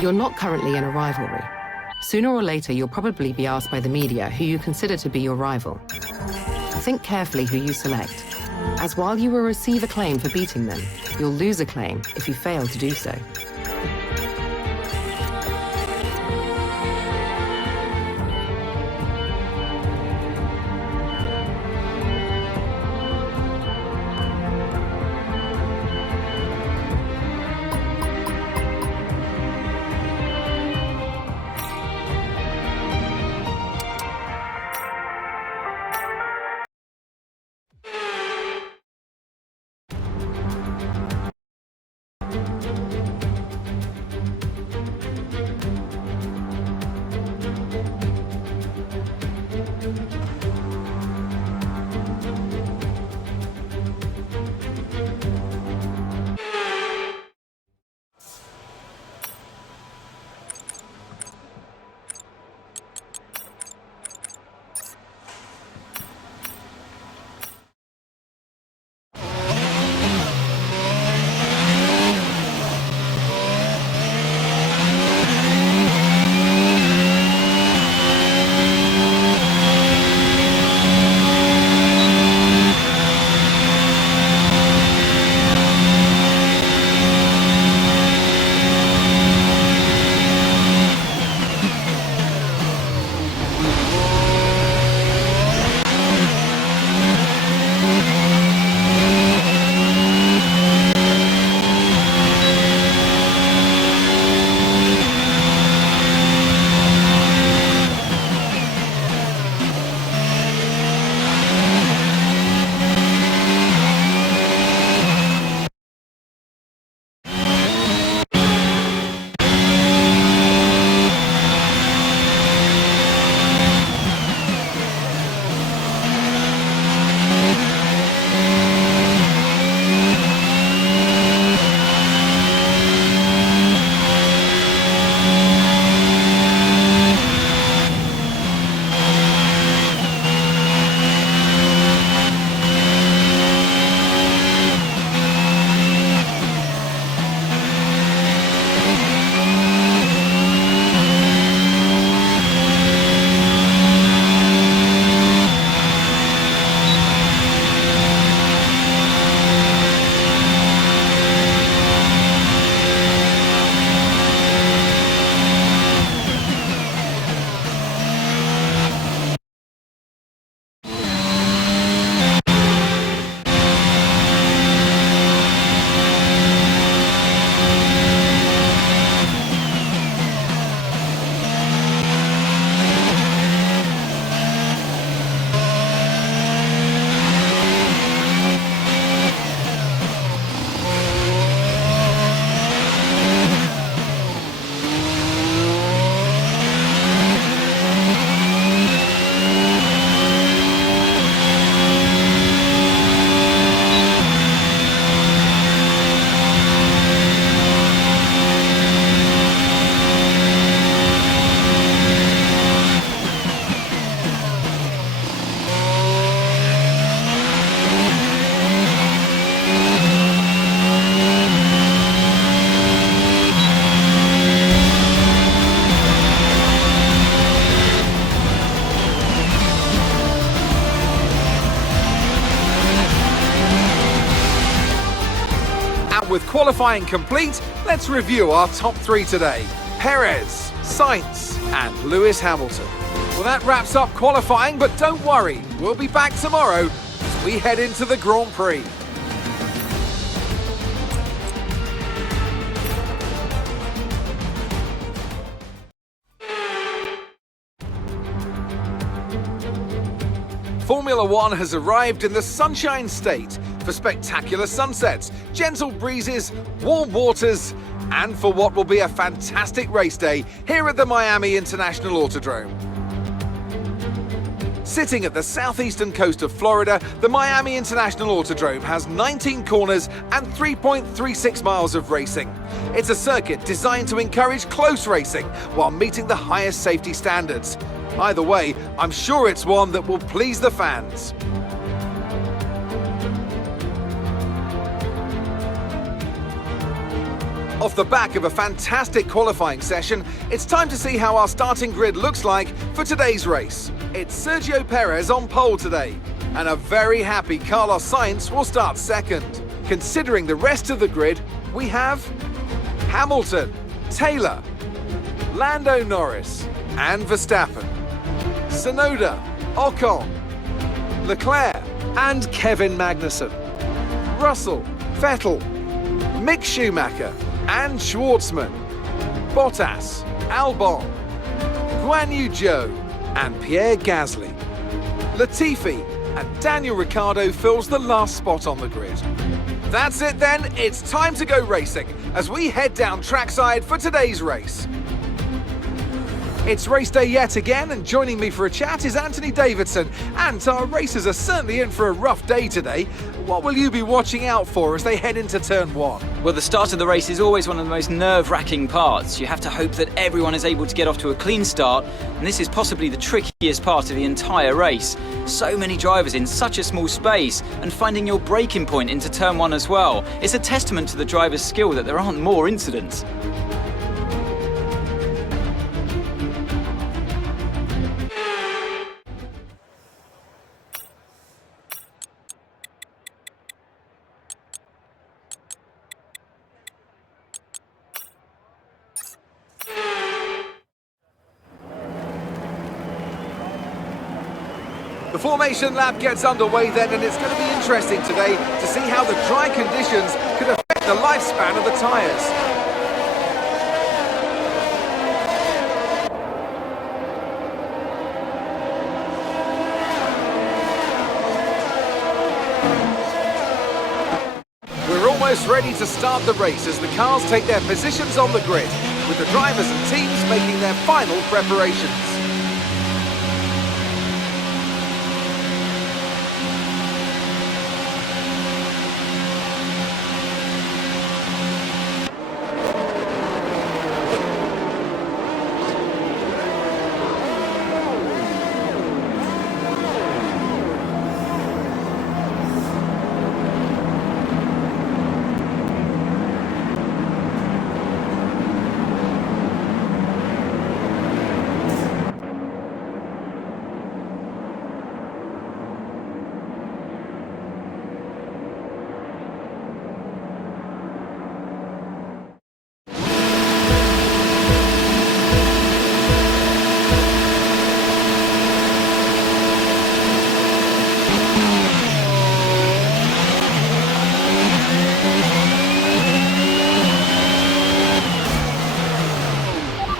You're not currently in a rivalry. Sooner or later, you'll probably be asked by the media who you consider to be your rival. Think carefully who you select, as while you will receive acclaim for beating them, you'll lose acclaim if you fail to do so. With qualifying complete, let's review our top three today. Perez, Sainz and Lewis Hamilton. Well, that wraps up qualifying, but don't worry, we'll be back tomorrow as we head into the Grand Prix. Formula One has arrived in the Sunshine State for spectacular sunsets, gentle breezes, warm waters, and for what will be a fantastic race day here at the Miami International Autodrome. Sitting at the southeastern coast of Florida, the Miami International Autodrome has 19 corners and 3.36 miles of racing. It's a circuit designed to encourage close racing while meeting the highest safety standards. Either way, I'm sure it's one that will please the fans. Off the back of a fantastic qualifying session, it's time to see how our starting grid looks like for today's race. It's Sergio Perez on pole today, and a very happy Carlos Sainz will start second. Considering the rest of the grid, we have Hamilton, Taylor, Lando Norris, and Verstappen, Tsunoda, Ocon, Leclerc, and Kevin Magnussen, Russell, Vettel, Mick Schumacher, and Schwartzman, Bottas, Albon, Guan Yu Zhou, and Pierre Gasly. Latifi and Daniel Ricciardo fills the last spot on the grid. That's it then, it's time to go racing as we head down trackside for today's race. It's race day yet again, and joining me for a chat is Anthony Davidson. And our racers are certainly in for a rough day today. What will you be watching out for as they head into turn one? Well, the start of the race is always one of the most nerve-wracking parts. You have to hope that everyone is able to get off to a clean start, and this is possibly the trickiest part of the entire race. So many drivers in such a small space, and finding your braking point into turn one as well. It's a testament to the driver's skill that there aren't more incidents. The formation lap gets underway then, and it's going to be interesting today to see how the dry conditions could affect the lifespan of the tyres. We're almost ready to start the race as the cars take their positions on the grid, with the drivers and teams making their final preparations.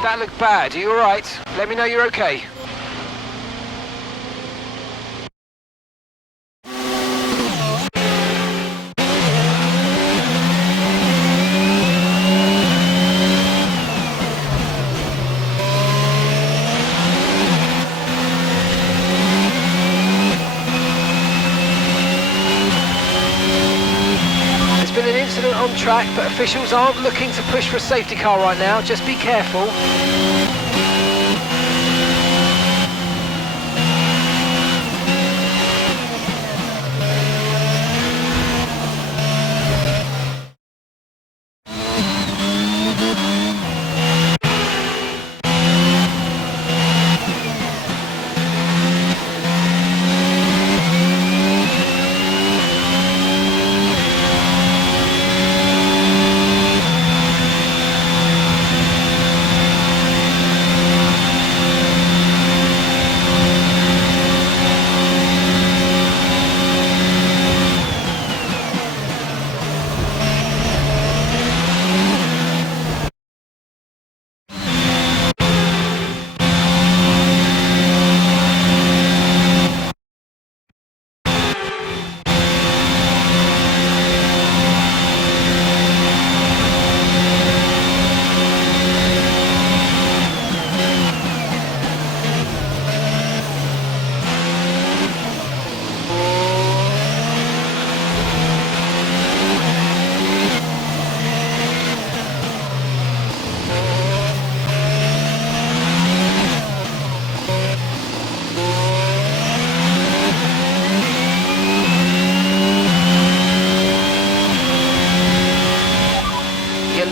That looked bad. Are you alright? Let me know you're okay. An incident on track, but officials aren't looking to push for a safety car right now. Just be careful.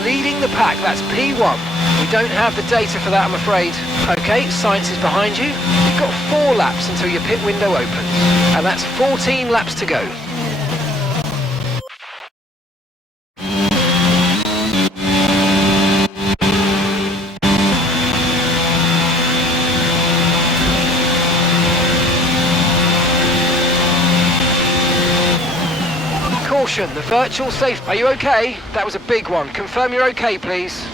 leading the pack. That's P1. We don't have the data for that, I'm afraid. Okay, Science is behind you. You've got 4 laps until your pit window opens. And that's 14 laps to go. Caution, the virtual safe. Are you okay? That was a big one. Confirm you're okay, please.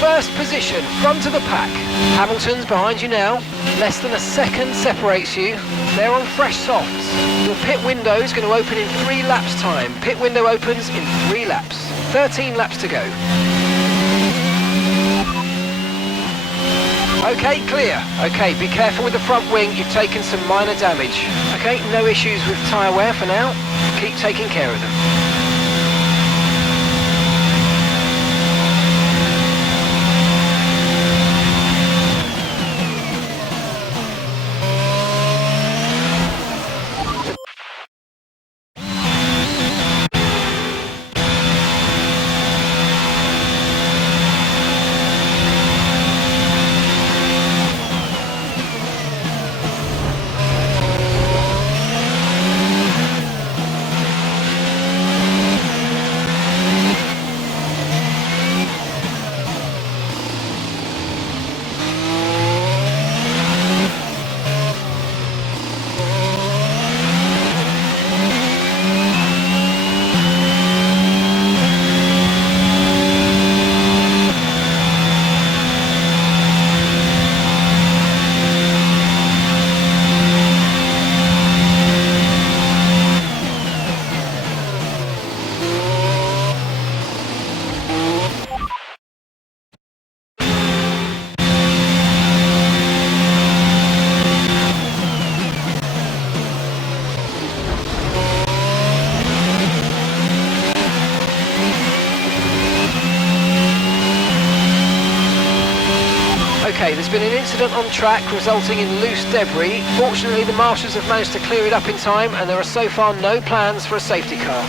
First position, front of the pack. Hamilton's behind you now. Less than a second separates you. They're on fresh softs. Your pit window is going to open in 3 laps time. Pit window opens in 3 laps. 13 laps to go. Okay, clear. Okay, be careful with the front wing. You've taken some minor damage. Okay, no issues with tyre wear for now. Keep taking care of them. Okay, there's been an incident on track resulting in loose debris. Fortunately, the marshals have managed to clear it up in time, and there are so far no plans for a safety car.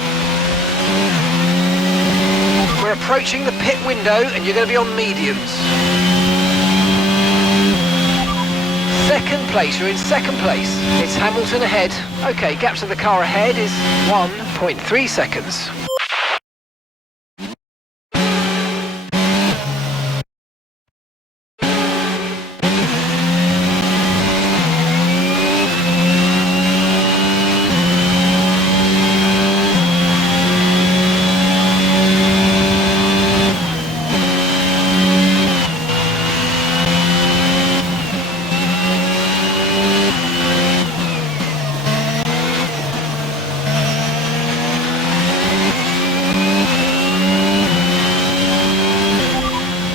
We're approaching the pit window, and you're going to be on mediums. Second place, you're in second place. It's Hamilton ahead. Okay, gap to the car ahead is 1.3 seconds.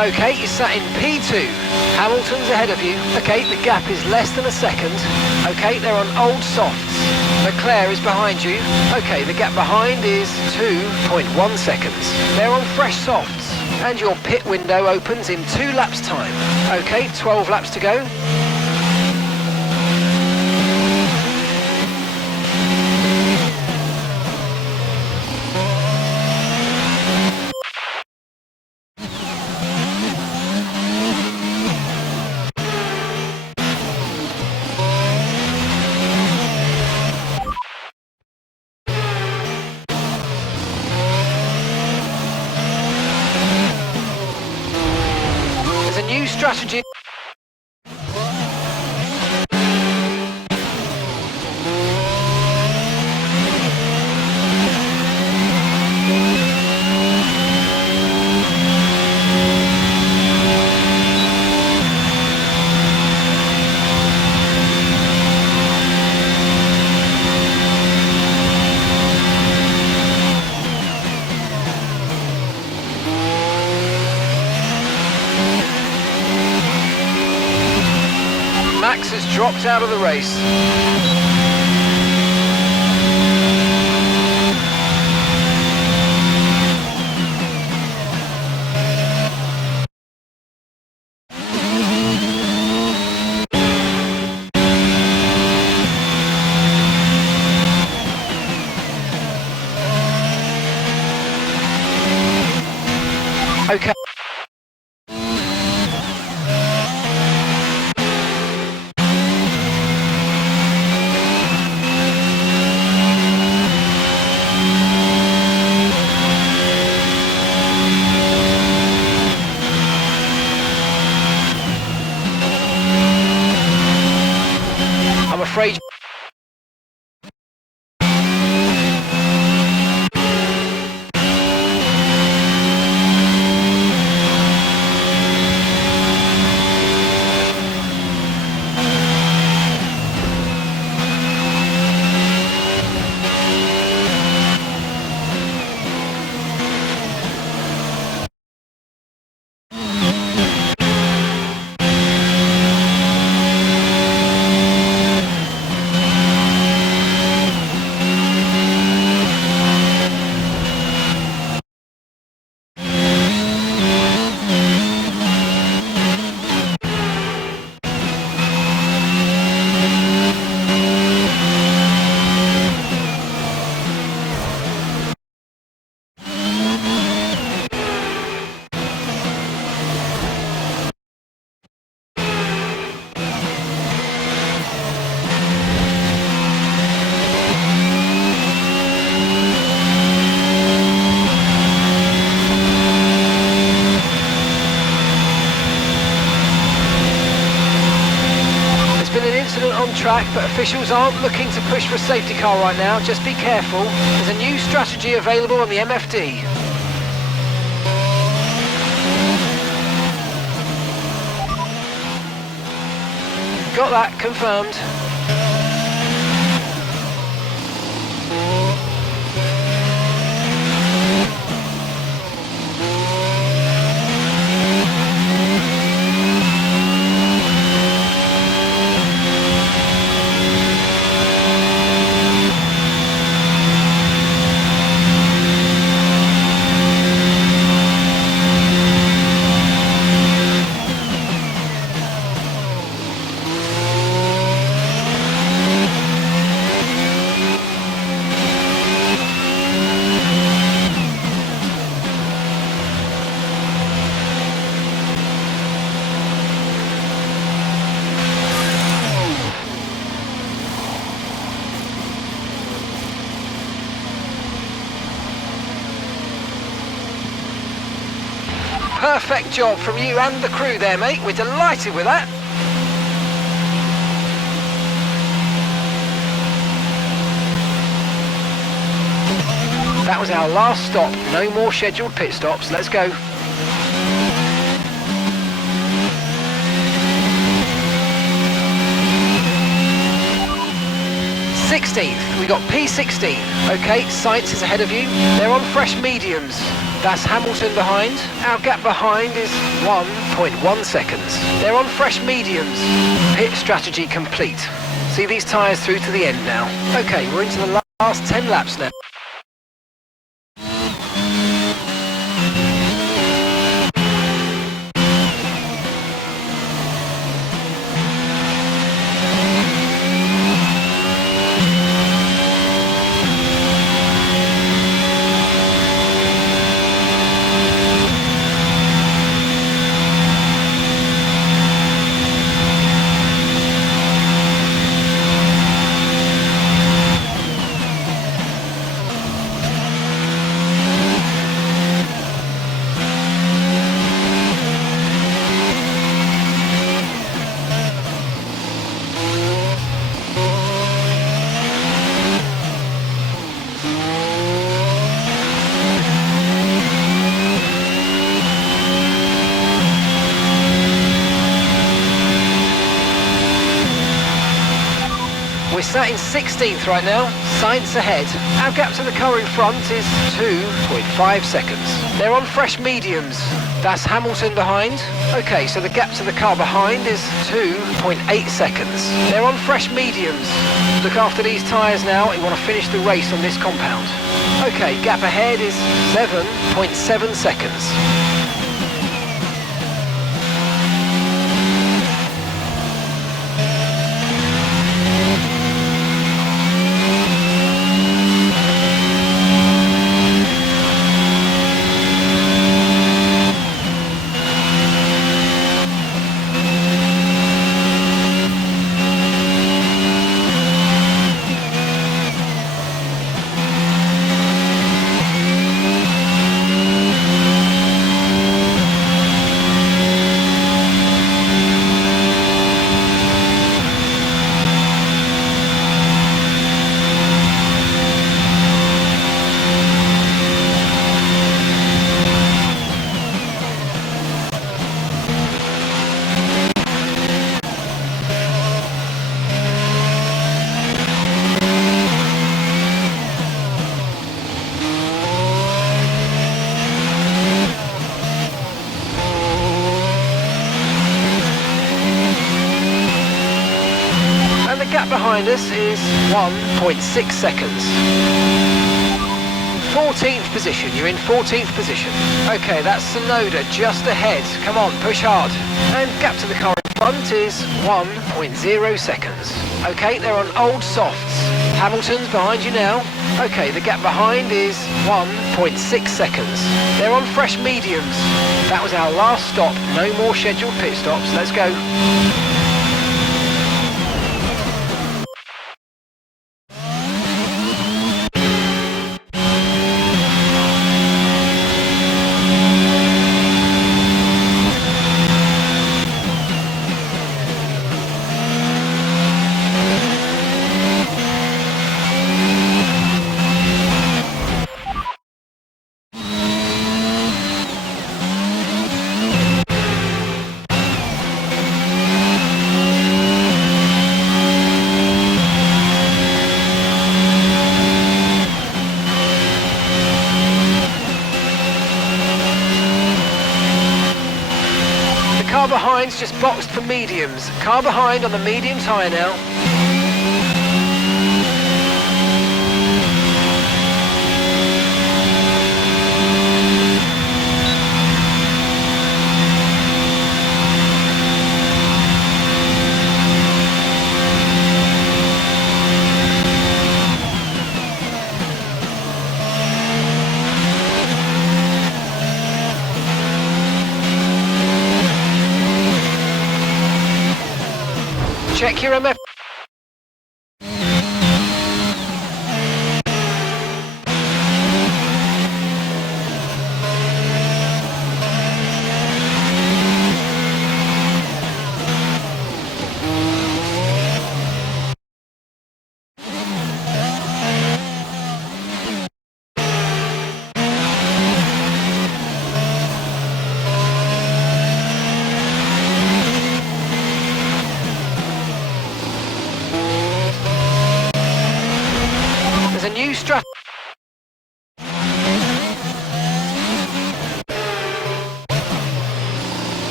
Okay, you're sat in P2. Hamilton's ahead of you. Okay, the gap is less than a second. Okay, they're on old softs. Leclerc is behind you. Okay, the gap behind is 2.1 seconds. They're on fresh softs. And your pit window opens in 2 laps time. Okay, 12 laps to go. New strategy. Max has dropped out of the race. Okay. I'm afraid. On track, but officials aren't looking to push for a safety car right now. Just be careful. There's a new strategy available on the MFD. Got that confirmed. Perfect job from you and the crew there, mate. We're delighted with that. That was our last stop. No more scheduled pit stops. Let's go. We got P16. Okay, Sainz is ahead of you. They're on fresh mediums. That's Hamilton behind. Our gap behind is 1.1 seconds. They're on fresh mediums. Pit strategy complete. See these tyres through to the end now. Okay, we're into the last 10 laps now. sat in 16th right now, sights ahead. Our gap to the car in front is 2.5 seconds. They're on fresh mediums. That's Hamilton behind. Okay, so the gap to the car behind is 2.8 seconds. They're on fresh mediums. Look after these tyres now. You want to finish the race on this compound. Okay, gap ahead is 7.7 seconds. Behind us is 1.6 seconds. 14th position, you're in 14th position. Okay, that's Sonoda just ahead. Come on, push hard. And gap to the car in front is 1.0 seconds. Okay, they're on old softs. Hamilton's behind you now. Okay, the gap behind is 1.6 seconds. They're on fresh mediums. That was our last stop. No more scheduled pit stops. Let's go. Car behind's just boxed for mediums. Car behind on the medium tyre now. Check your MF. There's a new strat.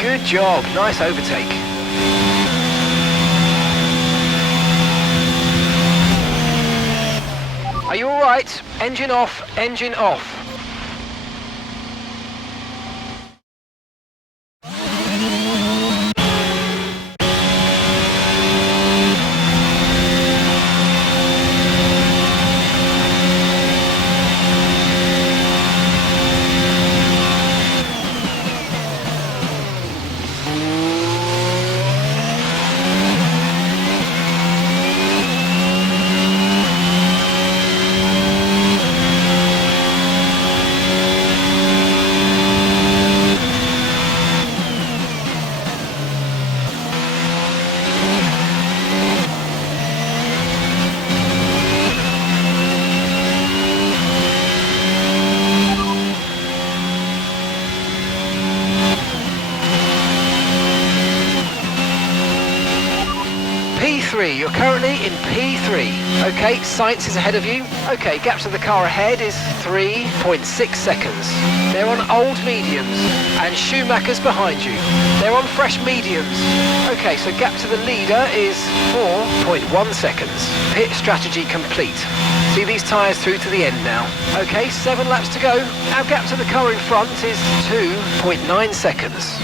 Good job, nice overtake. Are you all right? Engine off, engine off. P3. You're currently in P3. Okay, Science is ahead of you. Okay, gap to the car ahead is 3.6 seconds. They're on old mediums, and Schumacher's behind you. They're on fresh mediums. Okay, so gap to the leader is 4.1 seconds. Pit strategy complete. See these tyres through to the end now. Okay, 7 laps to go. Our gap to the car in front is 2.9 seconds.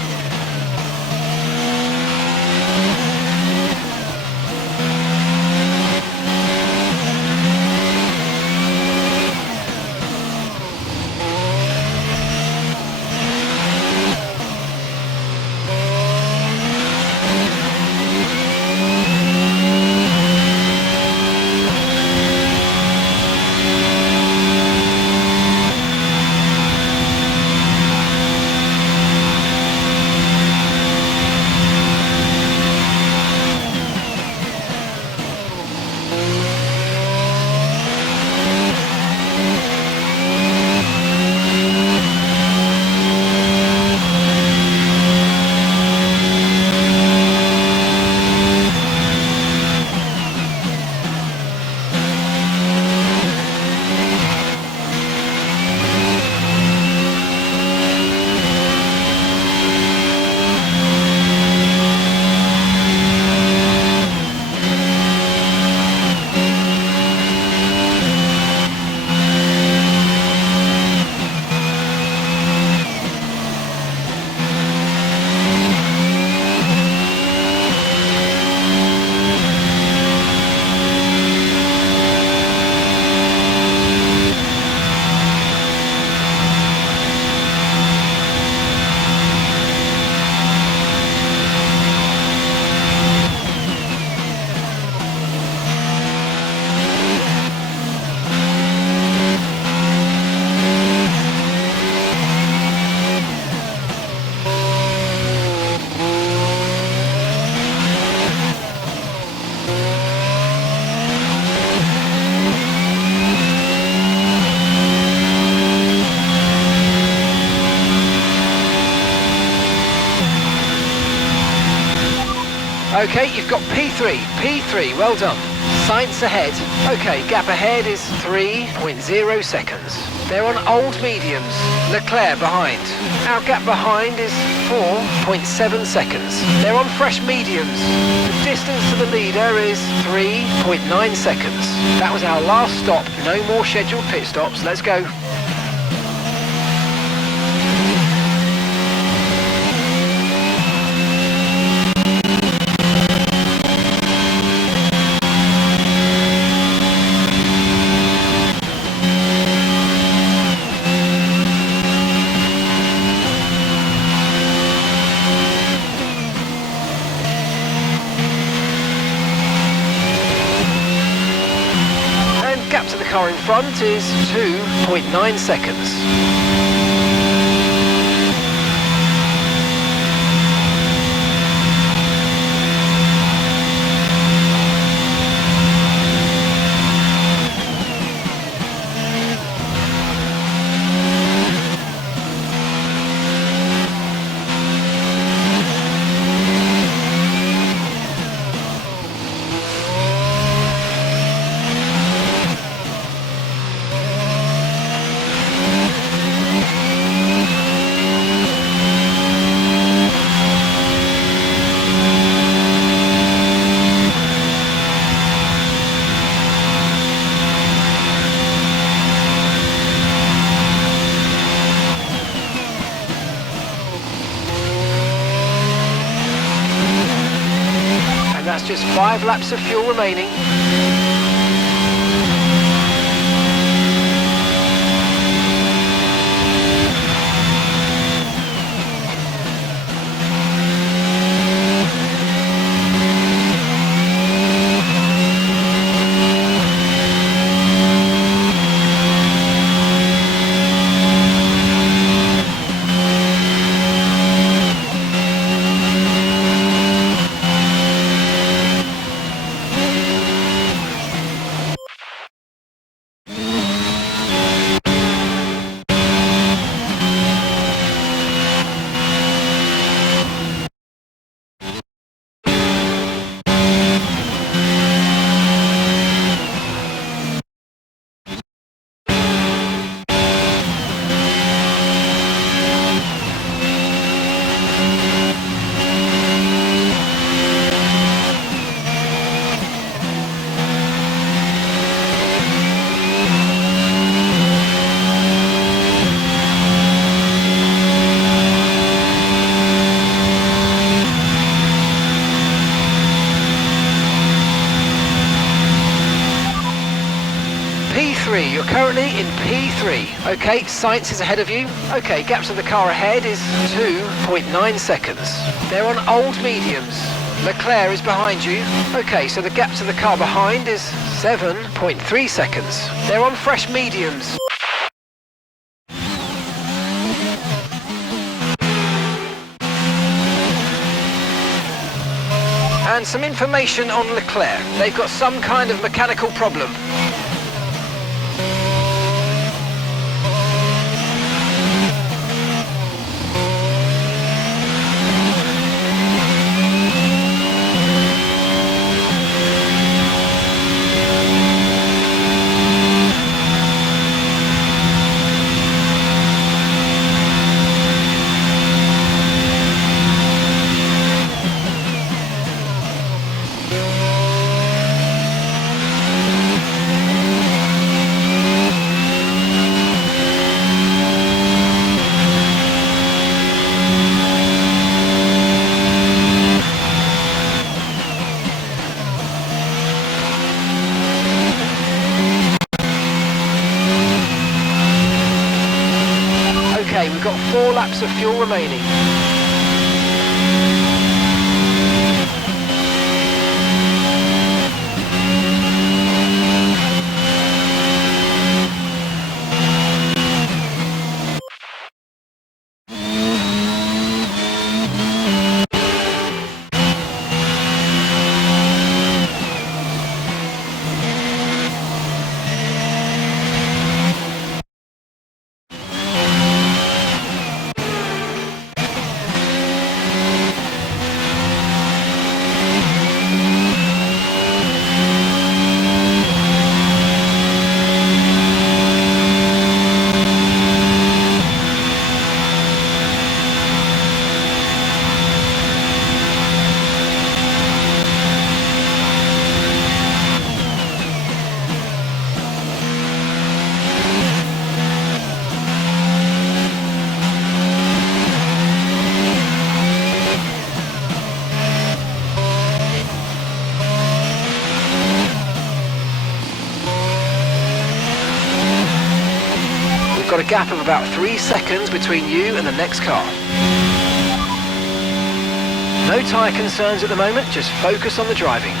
Okay, you've got P3, well done. Science ahead. Okay, gap ahead is 3.0 seconds. They're on old mediums. Leclerc behind. Our gap behind is 4.7 seconds. They're on fresh mediums. The distance to the leader is 3.9 seconds. That was our last stop. No more scheduled pit stops. Let's go. Car in front is 2.9 seconds. That's just 5 laps of fuel remaining. currently in P3. Okay, Sainz is ahead of you. Okay, gap to the car ahead is 2.9 seconds. They're on old mediums. Leclerc is behind you. Okay, so the gap to the car behind is 7.3 seconds. They're on fresh mediums. And some information on Leclerc. They've got some kind of mechanical problem. Okay, we've got 4 laps of fuel remaining. Got a gap of about 3 seconds between you and the next car. No tyre concerns at the moment, just focus on the driving.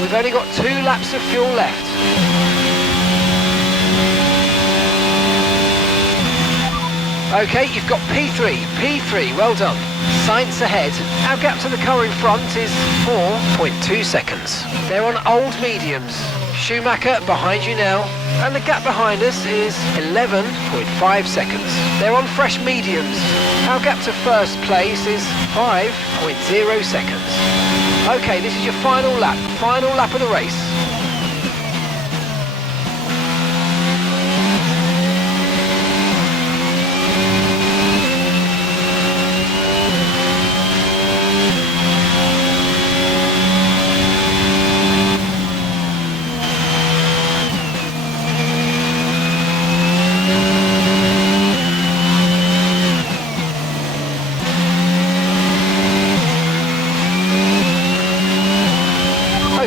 We've only got 2 laps of fuel left. Okay, you've got P3, well done. Sainz ahead. Our gap to the car in front is 4.2 seconds. They're on old mediums. Schumacher behind you now, and the gap behind us is 11.5 seconds. They're on fresh mediums. Our gap to first place is 5.0 seconds. Okay, this is your final lap of the race.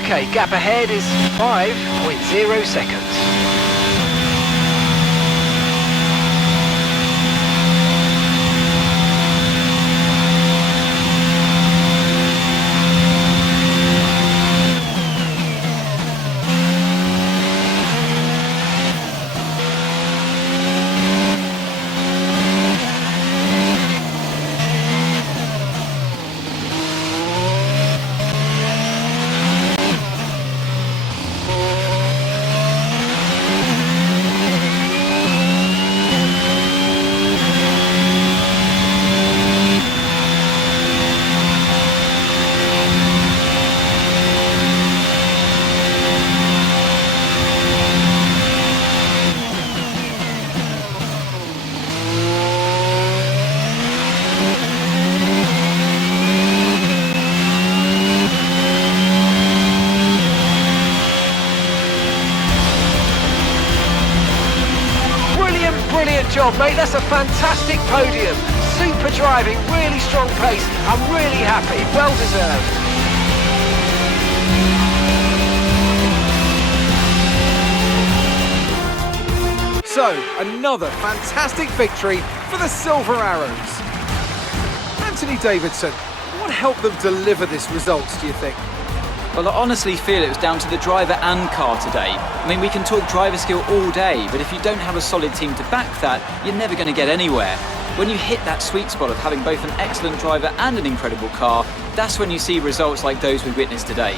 Okay, gap ahead is 5.0 seconds. Brilliant job, mate. That's a fantastic podium. Super driving, really strong pace. I'm really happy. Well deserved. So, another fantastic victory for the Silver Arrows. Anthony Davidson, what helped them deliver this result, do you think? Well, I honestly feel it was down to the driver and car today. I mean, we can talk driver skill all day, but if you don't have a solid team to back that, you're never going to get anywhere. When you hit that sweet spot of having both an excellent driver and an incredible car, that's when you see results like those we witnessed today.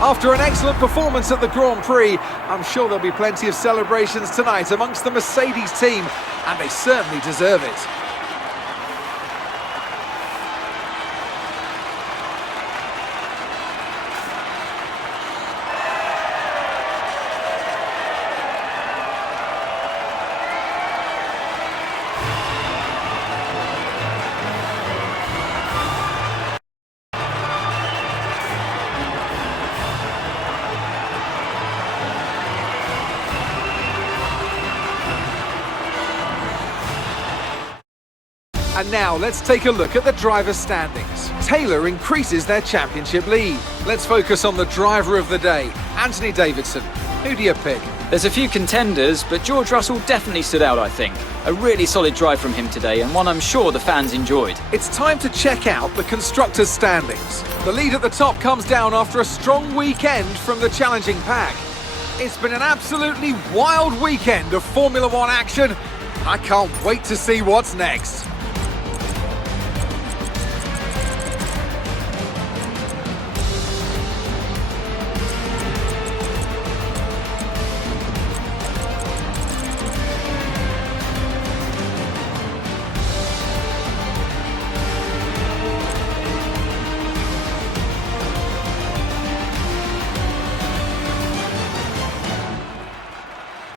After an excellent performance at the Grand Prix, I'm sure there'll be plenty of celebrations tonight amongst the Mercedes team, and they certainly deserve it. And now let's take a look at the driver standings. Taylor increases their championship lead. Let's focus on the driver of the day, Anthony Davidson. Who do you pick? There's a few contenders, but George Russell definitely stood out, I think. A really solid drive from him today, and one I'm sure the fans enjoyed. It's time to check out the constructors' standings. The lead at the top comes down after a strong weekend from the challenging pack. It's been an absolutely wild weekend of Formula One action. I can't wait to see what's next.